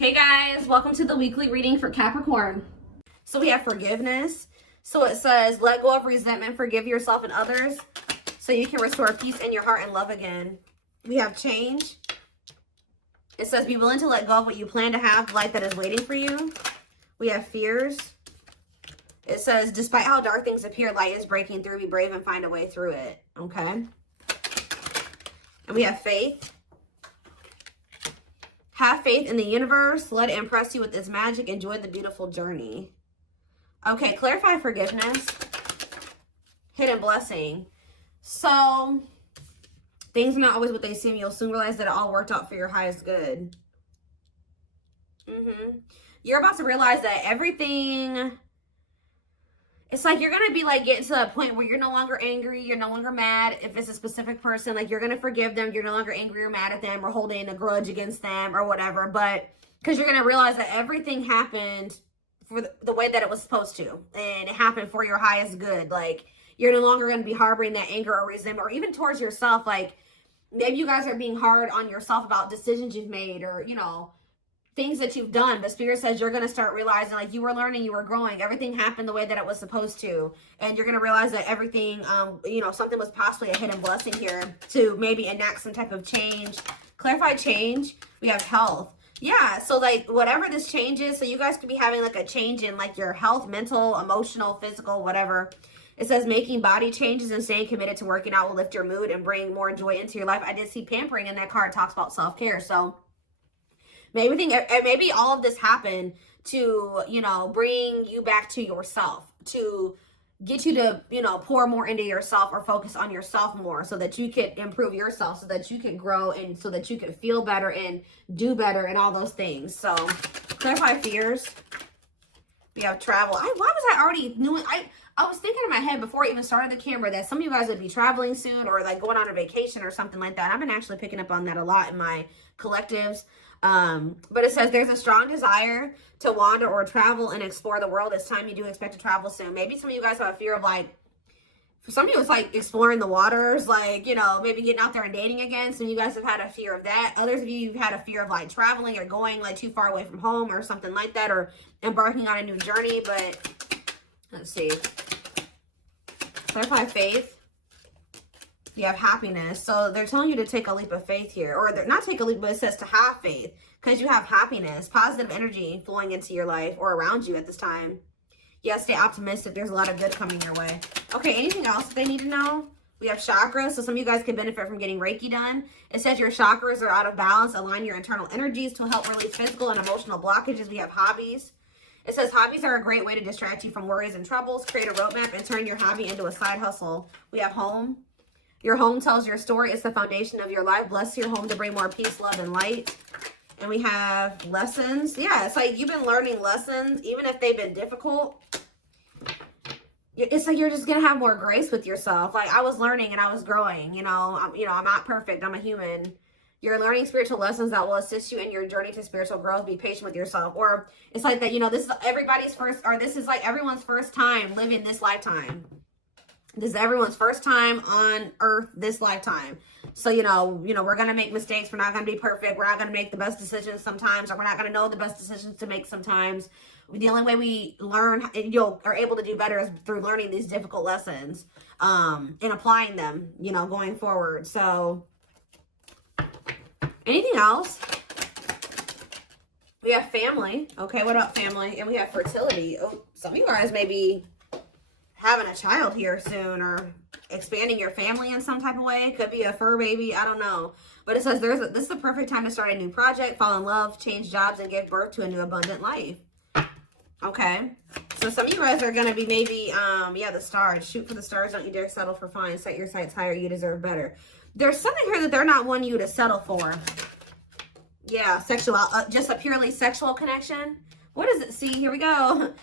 Hey guys, welcome to the weekly reading for Capricorn. So we have forgiveness. So it says, let go of resentment, forgive yourself and others so you can restore peace in your heart and love again. We have change. It says, be willing to let go of what you plan to have, life that is waiting for you. We have fears. It says, despite how dark things appear, light is breaking through. Be brave and find a way through it. Okay. And we have faith. Have faith in the universe. Let it impress you with its magic. Enjoy the beautiful journey. Okay, clarify forgiveness. Hidden blessing. So, things are not always what they seem. You'll soon realize that it all worked out for your highest good. You're about to realize that everything... It's like you're going to be like getting to a point where you're no longer angry. You're no longer mad. If it's a specific person, like you're going to forgive them. You're no longer angry or mad at them or holding a grudge against them or whatever. But because you're going to realize that everything happened for the way that it was supposed to. And it happened for your highest good. Like you're no longer going to be harboring that anger or resentment or even towards yourself. Like maybe you guys are being hard on yourself about decisions you've made or, you know, things that you've done, but Spirit says you're going to start realizing like you were learning, you were growing, everything happened the way that it was supposed to, and you're going to realize that everything, you know, something was possibly a hidden blessing here to maybe enact some type of change. Clarify change. We have health. Yeah, so like whatever this change is, so you guys could be having like a change in like your health, mental, emotional, physical, whatever. It says making body changes and staying committed to working out will lift your mood and bring more joy into your life. I did see pampering in that card. It talks about self-care, so maybe all of this happened to, you know, bring you back to yourself, to get you to, you know, pour more into yourself or focus on yourself more so that you can improve yourself, so that you can grow and so that you can feel better and do better and all those things. So clarify fears. We have travel. Why was I already doing? I was thinking in my head before I even started the camera that some of you guys would be traveling soon or like going on a vacation or something like that. And I've been actually picking up on that a lot in my collectives. But it says there's a strong desire to wander or travel and explore the world. It's time you do expect to travel soon. Maybe some of you guys have a fear of like, for some of you it's like exploring the waters, like, you know, maybe getting out there and dating again. Some of you guys have had a fear of that. Others of you have had a fear of like traveling or going like too far away from home or something like that, or embarking on a new journey. But let's see. Clarify faith. You have happiness. So they're telling you to take a leap of faith here, or they're not take a leap, but it says to have faith because you have happiness, positive energy flowing into your life or around you at this time. Yeah, stay optimistic. There's a lot of good coming your way. Okay, anything else that they need to know? We have chakras. So some of you guys can benefit from getting Reiki done. It says your chakras are out of balance. Align your internal energies to help release physical and emotional blockages. We have hobbies. It says hobbies are a great way to distract you from worries and troubles. Create a roadmap and turn your hobby into a side hustle. We have home. Your home tells your story. It's the foundation of your life. Bless your home to bring more peace, love, and light. And we have lessons. Yeah, it's like you've been learning lessons, even if they've been difficult. It's like you're just going to have more grace with yourself. Like I was learning and I was growing. You know, I'm not perfect. I'm a human. You're learning spiritual lessons that will assist you in your journey to spiritual growth. Be patient with yourself. Or it's like that, you know, this is everybody's first, or this is like everyone's first time living this lifetime. This is everyone's first time on earth this lifetime. So, you know, we're going to make mistakes. We're not going to be perfect. We're not going to make the best decisions sometimes, or we're not going to know the best decisions to make sometimes. The only way we learn and are able to do better is through learning these difficult lessons and applying them, you know, going forward. So anything else? We have family. Okay, what about family? And we have fertility. Oh, some of you guys may be having a child here soon or expanding your family in some type of way. It could be a fur baby. I don't know. But it says this is the perfect time to start a new project, fall in love, change jobs, and give birth to a new abundant life. Okay. So some of you guys are going to be maybe, yeah, the stars. Shoot for the stars. Don't you dare settle for fine. Set your sights higher. You deserve better. There's something here that they're not wanting you to settle for. Yeah, sexual, just a purely sexual connection. What does it see? Here we go.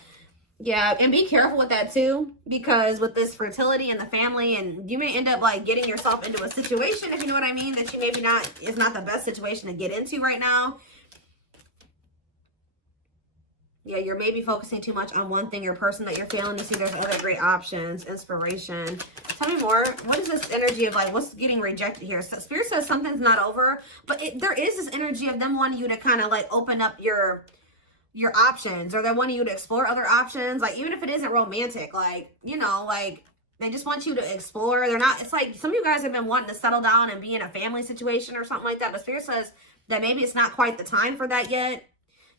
Yeah, and be careful with that too, because with this fertility and the family, and you may end up like getting yourself into a situation, if you know what I mean, that you maybe is not the best situation to get into right now. Yeah, you're maybe focusing too much on one thing or person that you're failing to see there's other great options. Inspiration. Tell me more. What is this energy of like, what's getting rejected here? So Spirit says something's not over, but there is this energy of them wanting you to kind of like open up your options, or they're wanting you to explore other options. Like, even if it isn't romantic, like, you know, like, they just want you to explore. They're not, it's like some of you guys have been wanting to settle down and be in a family situation or something like that, but Spirit says that maybe it's not quite the time for that yet.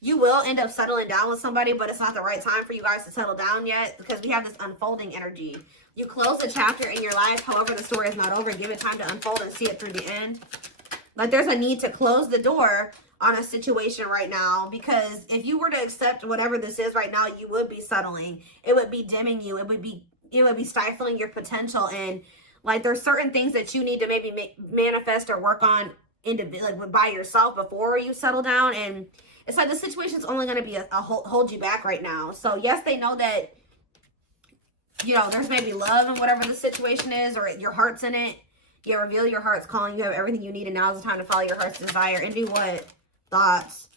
You will end up settling down with somebody, but it's not the right time for you guys to settle down yet, because we have this unfolding energy. You close a chapter in your life, however, the story is not over. Give it time to unfold and see it through the end. Like, there's a need to close the door on a situation right now, because if you were to accept whatever this is right now, you would be settling. It would be dimming you. It would be stifling your potential. And like, there's certain things that you need to maybe manifest or work on like by yourself before you settle down. And it's like the situation's only going to be a hold you back right now. So yes, they know that, you know, there's maybe love in whatever the situation is, or your heart's in it. You reveal your heart's calling. You have everything you need, and now is the time to follow your heart's desire. And do what? Thoughts.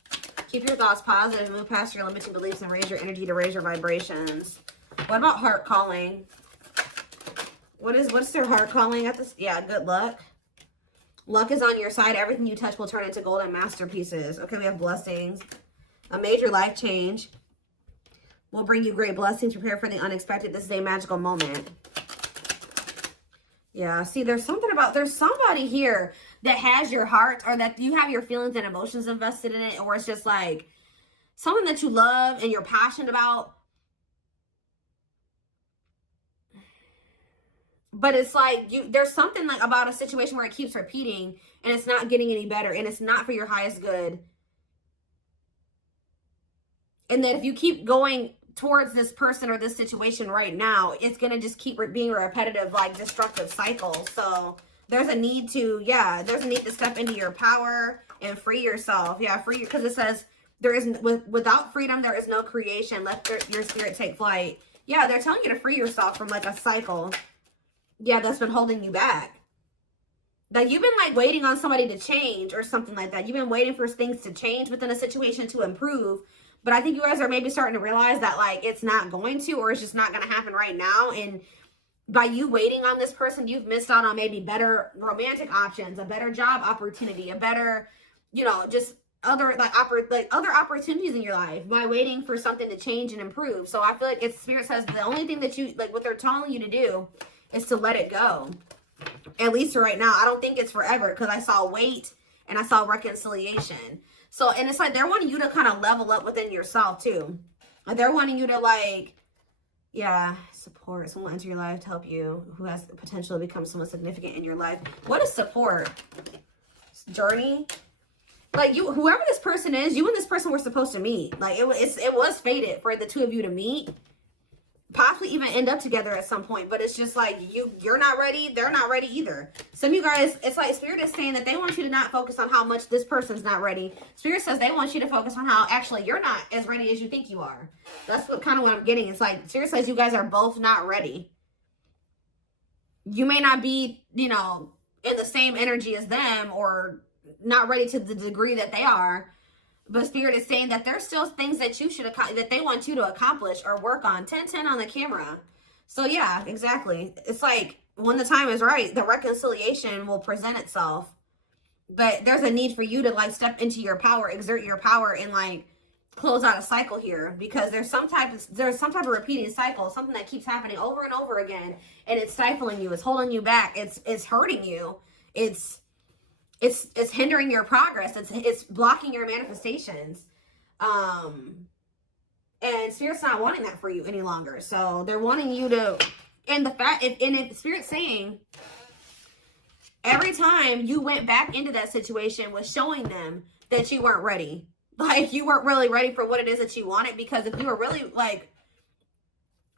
Keep your thoughts positive, move past your limiting beliefs, and raise your energy to raise your vibrations. What about heart calling? What's their heart calling at this? Yeah, good luck. Luck is on your side. Everything you touch will turn into golden masterpieces. Okay, we have blessings. A major life change will bring you great blessings. Prepare for the unexpected. This is a magical moment. Yeah, see, there's somebody here that has your heart, or that you have your feelings and emotions invested in it, or it's just like something that you love and you're passionate about. But it's like there's something like about a situation where it keeps repeating and it's not getting any better, and it's not for your highest good. And that if you keep going towards this person or this situation right now, it's going to just keep being a repetitive, like, destructive cycle. So there's a need to, step into your power and free yourself. Yeah, free, because it says without freedom, there is no creation. Let your spirit take flight. Yeah, they're telling you to free yourself from like a cycle. Yeah, that's been holding you back. Like, you've been like waiting on somebody to change or something like that. You've been waiting for things to change within a situation to improve. But I think you guys are maybe starting to realize that like it's not going to, or it's just not going to happen right now. And by you waiting on this person, you've missed out on maybe better romantic options, a better job opportunity, a better, you know, just other other opportunities in your life by waiting for something to change and improve. So I feel like it's Spirit says the only thing that you like, what they're telling you to do is to let it go. At least right now. I don't think it's forever, because I saw wait and I saw reconciliation. So, and it's like they're wanting you to kind of level up within yourself too. Like, they're wanting you to like, yeah, support someone into your life to help you who has the potential to become someone significant in your life. What is support? Journey? Like, whoever this person is, you and this person were supposed to meet. Like, it was fated for the two of you to meet. Possibly even end up together at some point, but it's just like you're not ready, they're not ready either. Some of you guys, it's like Spirit is saying that they want you to not focus on how much this person's not ready. Spirit says they want you to focus on how actually you're not as ready as you think you are. That's what I'm getting. It's like Spirit says you guys are both not ready. You may not be, you know, in the same energy as them, or not ready to the degree that they are. But Spirit is saying that there's still things that you should that they want you to accomplish or work on. 10-10 on the camera. So yeah, exactly. It's like when the time is right, the reconciliation will present itself. But there's a need for you to like step into your power, exert your power, and like close out a cycle here, because there's some type of repeating cycle, something that keeps happening over and over again, and it's stifling you, it's holding you back, it's hurting you, it's hindering your progress. It's blocking your manifestations. And Spirit's not wanting that for you any longer. So they're wanting you to, and if Spirit's saying every time you went back into that situation was showing them that you weren't ready. Like, you weren't really ready for what it is that you wanted, because if you were really like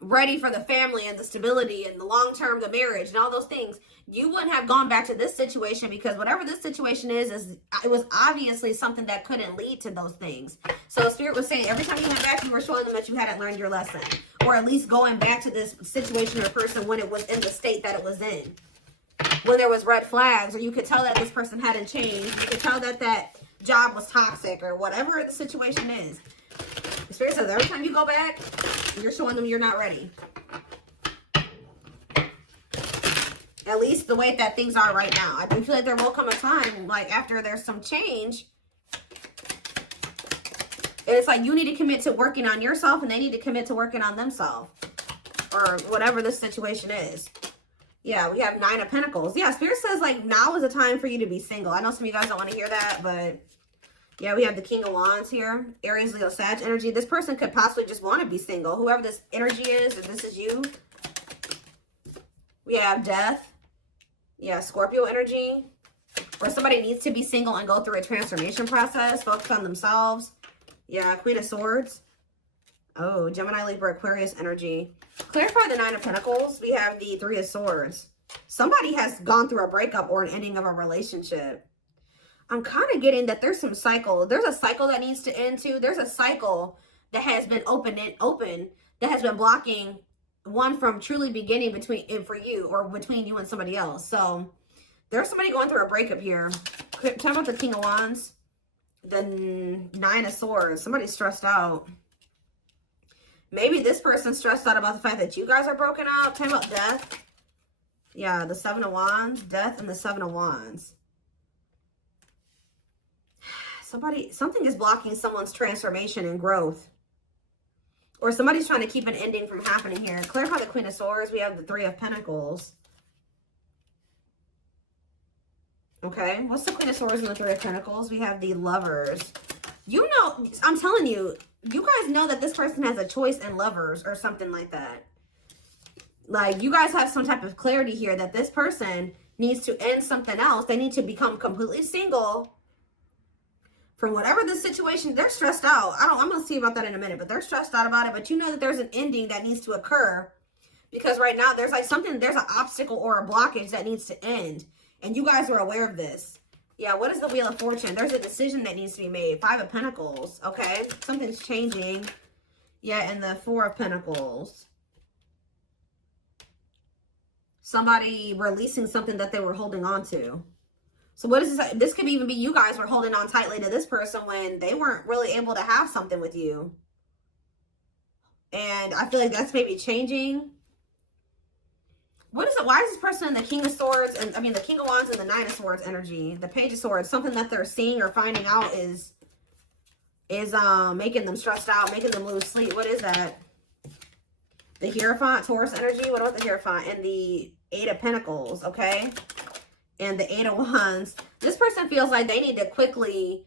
ready for the family and the stability and the long-term, the marriage and all those things, you wouldn't have gone back to this situation, because whatever this situation is it was obviously something that couldn't lead to those things. So Spirit was saying every time you went back, you were showing them that you hadn't learned your lesson, or at least going back to this situation or person when it was in the state that it was in, when there was red flags, or you could tell that this person hadn't changed, you could tell that that job was toxic, or whatever the situation is. Spirit says every time you go back, you're showing them you're not ready. At least the way that things are right now. I do feel like there will come a time, like after there's some change, and it's like you need to commit to working on yourself and they need to commit to working on themselves. Or whatever this situation is. Yeah, we have 9 of Pentacles. Yeah, Spirit says like now is the time for you to be single. I know some of you guys don't want to hear that, but yeah, we have the King of Wands here. Aries, Leo, Sag energy. This person could possibly just want to be single. Whoever this energy is, if this is you. We have Death. Yeah, Scorpio energy. Or somebody needs to be single and go through a transformation process. Focus on themselves. Yeah, Queen of Swords. Oh, Gemini, Libra, Aquarius energy. Clarify the 9 of Pentacles. We have the 3 of Swords. Somebody has gone through a breakup or an ending of a relationship. I'm kind of getting that there's some cycle. There's a cycle that needs to end too. There's a cycle that has been open that has been blocking one from truly beginning for you or between you and somebody else. So there's somebody going through a breakup here. Talk about the King of Wands, the 9 of Swords. Somebody's stressed out. Maybe this person's stressed out about the fact that you guys are broken up. Talk about Death. Yeah, the 7 of Wands, Death, and the 7 of Wands. Something is blocking someone's transformation and growth. Or somebody's trying to keep an ending from happening here. Clarify the Queen of Swords. We have the 3 of Pentacles. Okay, what's the Queen of Swords and the 3 of Pentacles? We have the Lovers. You know, I'm telling you, you guys know that this person has a choice in Lovers or something like that. Like, you guys have some type of clarity here that this person needs to end something else. They need to become completely single from whatever the situation. They're stressed out. I'm going to see about that in a minute, but they're stressed out about it. But you know that there's an ending that needs to occur because right now there's like there's an obstacle or a blockage that needs to end. And you guys are aware of this. Yeah, what is the Wheel of Fortune? There's a decision that needs to be made. 5 of Pentacles, okay? Something's changing. Yeah, and the 4 of Pentacles. Somebody releasing something that they were holding on to. So what is this? This could even be you guys were holding on tightly to this person when they weren't really able to have something with you. And I feel like that's maybe changing. What is it? Why is this person in the King of Swords and the King of Wands and the 9 of Swords energy? The Page of Swords, something that they're seeing or finding out is making them stressed out, making them lose sleep. What is that? The Hierophant, Taurus energy. What about the Hierophant? And the 8 of Pentacles, okay? And the 8 of Wands. This person feels like they need to quickly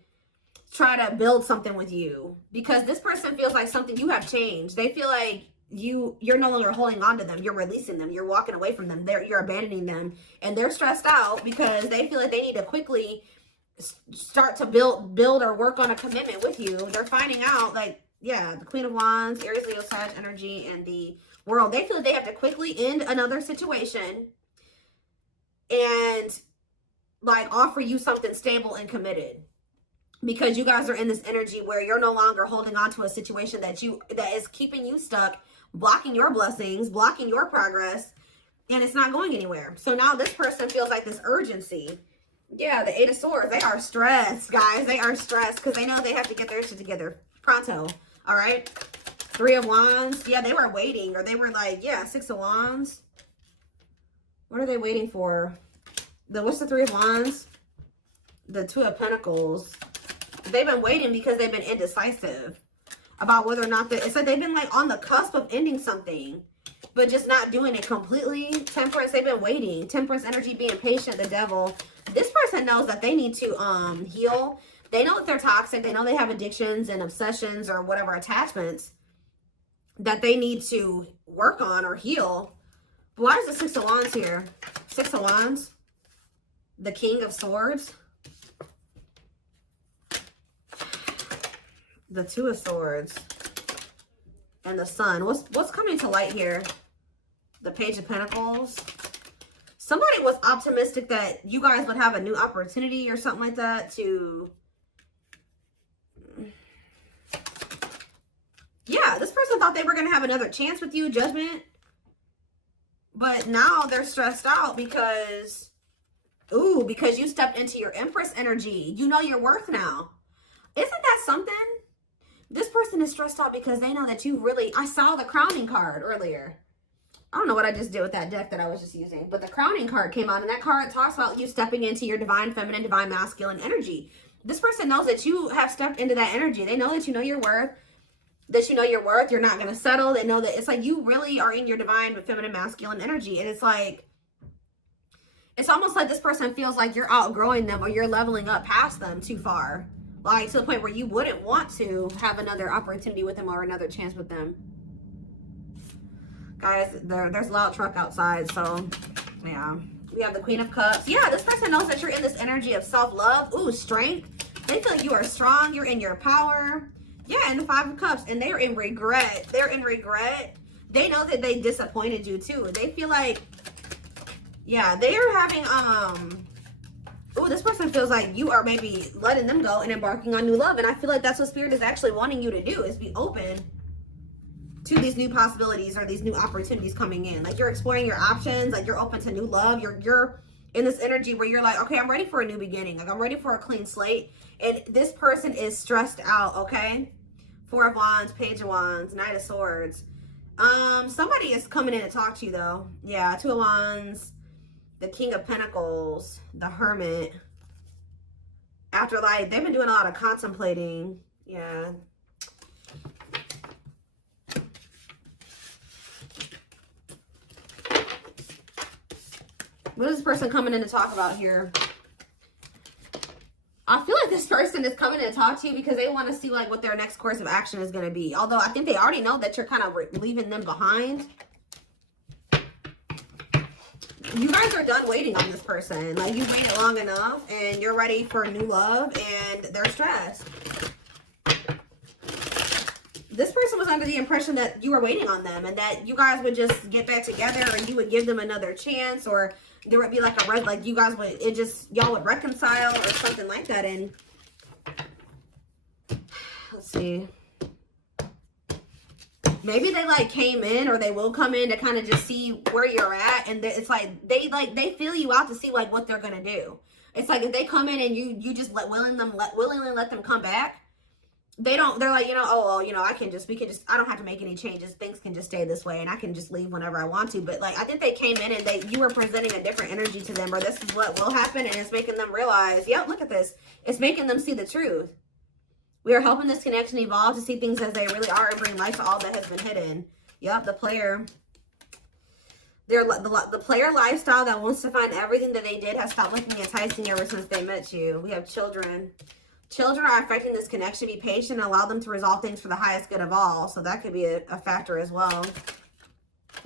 try to build something with you because this person feels like you have changed. They feel like you're no longer holding on to them. You're releasing them. You're walking away from them. You're abandoning them. And they're stressed out because they feel like they need to quickly start to build or work on a commitment with you. They're finding out, like, yeah, the Queen of Wands, Aries, Leo, Sag energy, and the World. They feel like they have to quickly end another situation and like offer you something stable and committed. Because you guys are in this energy where you're no longer holding on to a situation that is keeping you stuck, blocking your blessings, blocking your progress, and it's not going anywhere. So now this person feels like this urgency. Yeah, the 8 of Swords. They are stressed, guys. They are stressed because they know they have to get their shit together pronto. All right. 3 of Wands. Yeah, they were waiting, or they were like, yeah, 6 of Wands. What are they waiting for? What's the 3 of Wands? The 2 of Pentacles. They've been waiting because they've been indecisive about whether or not it's like they've been like on the cusp of ending something, but just not doing it completely. Temperance, they've been waiting. Temperance energy, being patient, the Devil. This person knows that they need to heal. They know that they're toxic. They know they have addictions and obsessions or whatever attachments that they need to work on or heal. But why is the 6 of Wands here? 6 of Wands. The King of Swords. The 2 of Swords. And the Sun. What's coming to light here? The Page of Pentacles. Somebody was optimistic that you guys would have a new opportunity or something like that to... Yeah, this person thought they were going to have another chance with you, Judgment. But now they're stressed out because... Ooh, because you stepped into your Empress energy. You know your worth now. Isn't that something? This person person is stressed out because they know that you really, I saw the crowning card earlier. I don't know what I just did with that deck that I was just using, but the crowning card came out, and that card talks about you stepping into your divine feminine, divine masculine energy. This person knows that you have stepped into that energy. They know that you know your worth, you're not going to settle. They know that it's like you really are in your divine feminine, masculine energy. And it's like, it's almost like this person feels like you're outgrowing them or you're leveling up past them too far. Like to the point where you wouldn't want to have another opportunity with them or another chance with them. Guys, there's a loud truck outside, so yeah. We have the Queen of Cups. Yeah, this person knows that you're in this energy of self-love. Ooh, strength. They feel like you are strong. You're in your power. Yeah, and the Five of Cups. And they're in regret. They're in regret. They know that they disappointed you too. They feel like, yeah, they are having, ooh, this person feels like you are maybe letting them go and embarking on new love. And I feel like that's what Spirit is actually wanting you to do, is be open to these new possibilities or these new opportunities coming in. Like you're exploring your options, like you're open to new love. You're in this energy where you're like, okay, I'm ready for a new beginning. Like I'm ready for a clean slate. And this person is stressed out, okay? Four of Wands, Page of Wands, Knight of Swords. Somebody is coming in to talk to you though. Yeah, Two of Wands, the King of Pentacles, the Hermit. After like, they've been doing a lot of contemplating. Yeah. What is this person coming in to talk about here? I feel like this person is coming in to talk to you because they want to see like what their next course of action is going to be. Although I think they already know that you're kind of leaving them behind. You guys are done waiting on this person. Like you waited long enough and you're ready for new love and they're stressed. This person was under the impression that you were waiting on them and that you guys would just get back together or you would give them another chance, or there would be like a like you guys would, y'all would reconcile or something like that. And let's see, maybe they like came in, or they will come in to kind of just see where you're at, and it's like they feel you out to see like what they're gonna do. It's like if they come in and you just willingly let them come back, they're like, you know, oh, well, you know, I don't have to make any changes. Things can just stay this way and I can just leave whenever I want to. But like, I think they came in and you were presenting a different energy to them, or this is what will happen. And it's making them realize, yep, look at this. It's making them see the truth. We are helping this connection evolve to see things as they really are and bring light to all that has been hidden. Yep, the player. The player lifestyle that wants to find everything that they did has stopped looking enticing ever since they met you. We have children. Children are affecting this connection. Be patient and allow them to resolve things for the highest good of all. So that could be a factor as well.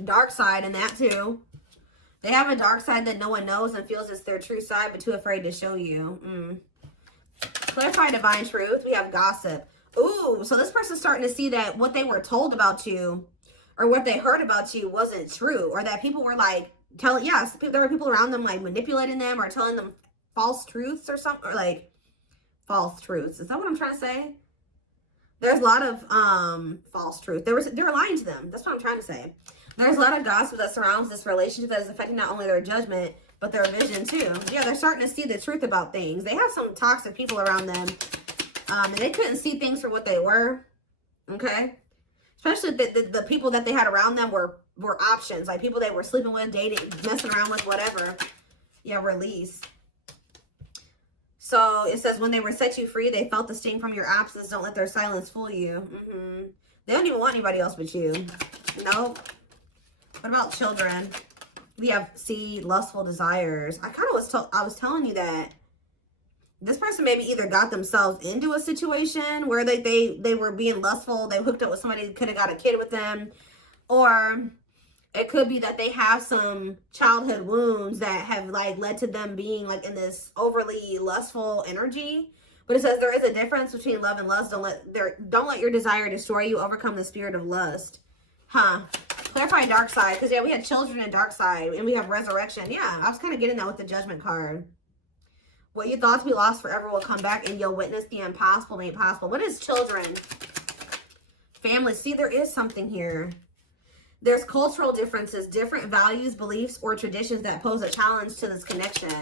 Dark side in that too. They have a dark side that no one knows and feels it's their true side, but too afraid to show you. Clarify divine truth. We have gossip. Ooh, so this person's starting to see that what they were told about you or what they heard about you wasn't true, or that people were like telling, yes, there were people around them like manipulating them or telling them false truths or something, or like false truths. Is that what I'm trying to say? There's a lot of false truth. They were lying to them. That's what I'm trying to say. There's a lot of gossip that surrounds this relationship that is affecting not only their judgment, but their vision too. Yeah, they're starting to see the truth about things. They have some toxic people around them. And they couldn't see things for what they were. Okay? Especially the people that they had around them were options. Like people they were sleeping with, dating, messing around with, whatever. Yeah, release. So it says, when they were set you free, they felt the sting from your absence. Don't let their silence fool you. They don't even want anybody else but you. Nope. What about children? We have C, lustful desires. I kind of was telling you that this person maybe either got themselves into a situation where they were being lustful. They hooked up with somebody who could have got a kid with them. Or it could be that they have some childhood wounds that have like led to them being like in this overly lustful energy. But it says there is a difference between love and lust. Don't let your desire destroy you. Overcome the spirit of lust. Clarify dark side. Because yeah, we had children and dark side, and we have resurrection. Yeah, I was kind of getting that with the judgment card. What you thought to be lost forever will come back, and you'll witness the impossible made possible. What is children? Family. See, there is something here. There's cultural differences, different values, beliefs, or traditions that pose a challenge to this connection.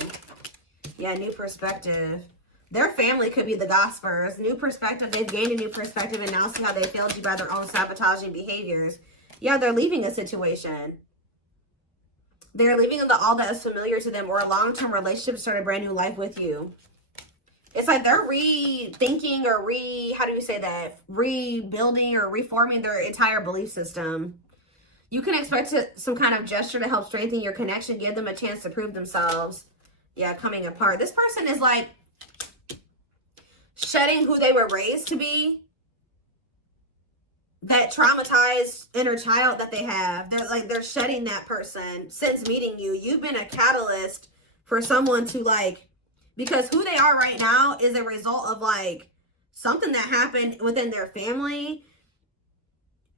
Yeah, new perspective. Their family could be the gossipers. New perspective. They've gained a new perspective and now see how they failed you by their own sabotaging behaviors. Yeah, they're leaving a situation. They're leaving all that is familiar to them, or a long-term relationship to start a brand new life with you. It's like they're rethinking or how do you say that? Rebuilding or reforming their entire belief system. You can expect some kind of gesture to help strengthen your connection, give them a chance to prove themselves. Yeah, coming apart. This person is like shedding who they were raised to be. That traumatized inner child that they have. They're shedding that person since meeting you. You've been a catalyst for someone to like, because who they are right now is a result of like something that happened within their family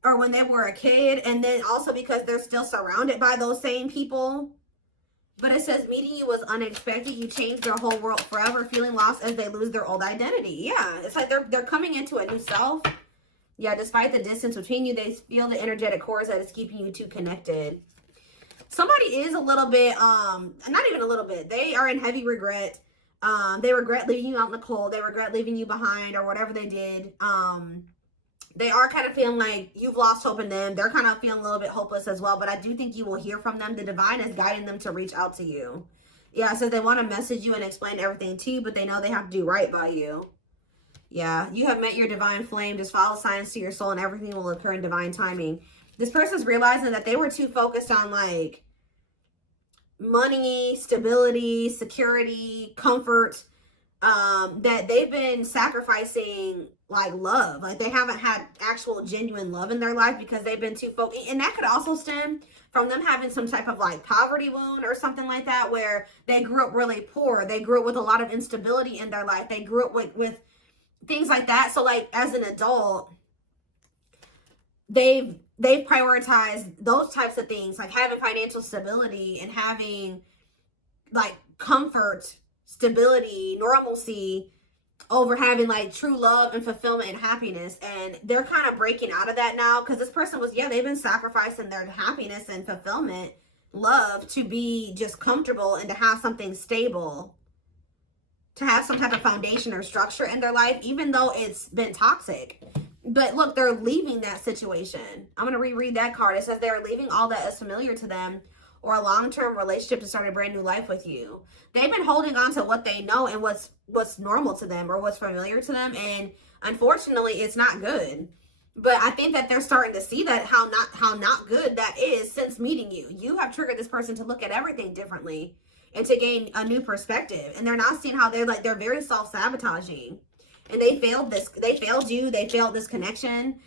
or when they were a kid. And then also because they're still surrounded by those same people. But it says meeting you was unexpected. You changed their whole world forever, feeling lost as they lose their old identity. Yeah, it's like they're coming into a new self. Yeah, despite the distance between you, they feel the energetic cords that is keeping you two connected. Somebody is a little bit, not even a little bit. They are in heavy regret. They regret leaving you out in the cold. They regret leaving you behind or whatever they did. They are kind of feeling like you've lost hope in them. They're kind of feeling a little bit hopeless as well. But I do think you will hear from them. The divine is guiding them to reach out to you. Yeah, so they want to message you and explain everything to you, but they know they have to do right by you. Yeah, you have met your divine flame. Just follow signs to your soul and everything will occur in divine timing. This person's realizing that they were too focused on like money, stability, security, comfort, that they've been sacrificing like love. Like they haven't had actual genuine love in their life because they've been too focused. And that could also stem from them having some type of like poverty wound or something like that, where they grew up really poor. They grew up with a lot of instability in their life. They grew up with things like that. So like as an adult, they've prioritized those types of things, like having financial stability and having like comfort, stability, normalcy over having like true love and fulfillment and happiness. And they're kind of breaking out of that now because this person was, yeah, they've been sacrificing their happiness and fulfillment, love, to be just comfortable and to have something stable, to have some type of foundation or structure in their life, even though it's been toxic. But look, they're leaving that situation. I'm going to reread that card. It says they're leaving all that is familiar to them or a long-term relationship to start a brand new life with you. They've been holding on to what they know and what's normal to them or what's familiar to them. And unfortunately, it's not good. But I think that they're starting to see that how not good that is since meeting you. You have triggered this person to look at everything differently and to gain a new perspective. And they're not seeing how they're very self-sabotaging. And they failed you. They failed this connection.